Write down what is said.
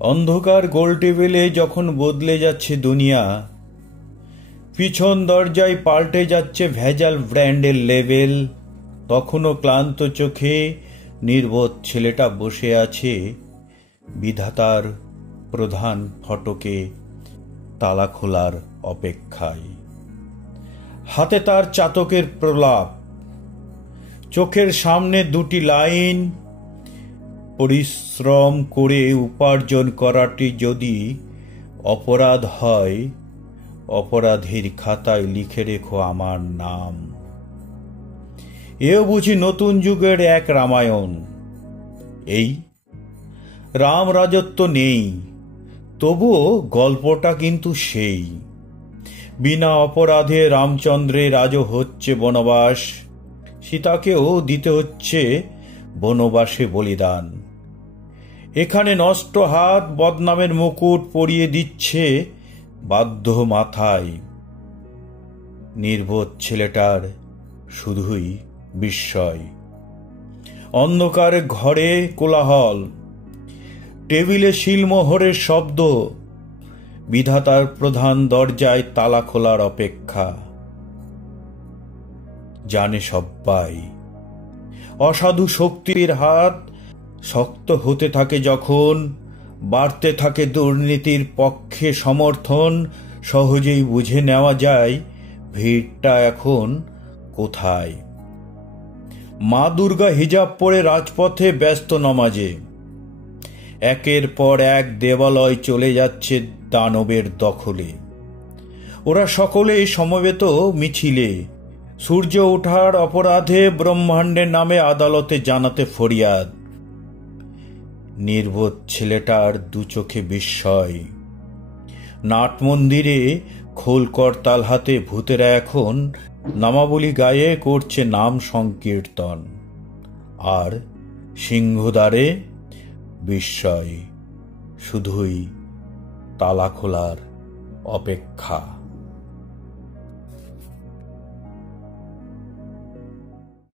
অন্ধকার গোল টেবিলে যখন বদলে যাচ্ছে দুনিয়া, পিছন দরজায় পাল্টে যাচ্ছে ভেজাল ব্র্যান্ডের লেবেল, তখনও ক্লান্ত চোখে নির্বোধ ছেলেটা বসে আছে বিধাতার প্রধান ফটকে তালা খোলার অপেক্ষায়। হাতে তার চাতকের প্রলাপ, চোখের সামনে দুটি লাইন, পরিশ্রম করে উপার্জন করাটি যদি অপরাধ হয়, অপরাধীর খাতায় লিখে রেখো আমার নাম। এও বুঝি নতুন যুগের এক রামায়ণ। এই রাম রাজত্ব নেই, তবুও গল্পটা কিন্তু সেই। বিনা অপরাধে রামচন্দ্রের আজও হচ্ছে বনবাস, সীতাকেও দিতে হচ্ছে বনবাসে বলিদান। এখানে নষ্ট হাত বদনামের মুকুট পরিয়ে দিচ্ছে বাধ্য মাথায়। নির্বোধ ছেলেটার শুধুই বিস্ময়। অন্ধকার ঘরে কোলাহল, টেবিলে শিলমোহরের শব্দ, বিধাতার প্রধান দরজায় তালা খোলার অপেক্ষা। জানে সব্বাই, অসাধু শক্তির হাত শক্ত হতে থাকে যখন, বাড়তে থাকে দুর্নীতির পক্ষে সমর্থন, সহজেই বুঝে নেওয়া যায় ভিড়টা এখন কোথায়। মা দুর্গা হিজাব পরে রাজপথে ব্যস্ত নমাজে। একের পর এক দেবালয় চলে যাচ্ছে দানবের দখলে। ওরা সকলেই সমবেত মিছিলে, সূর্য ওঠার অপরাধে ব্রহ্মাণ্ডের নামে আদালতে জানাতে ফরিয়াদ। নির্বোধ ছেলেটার দু চোখে বিস্ময়। নাট মন্দিরে খোল করতাল হাতে ভূতেরা এখন নামাবলী গায়ে করছে নাম সংকীর্তন, আর সিংহদ্বারে বিস্ময়, শুধুই তালা খোলার অপেক্ষা।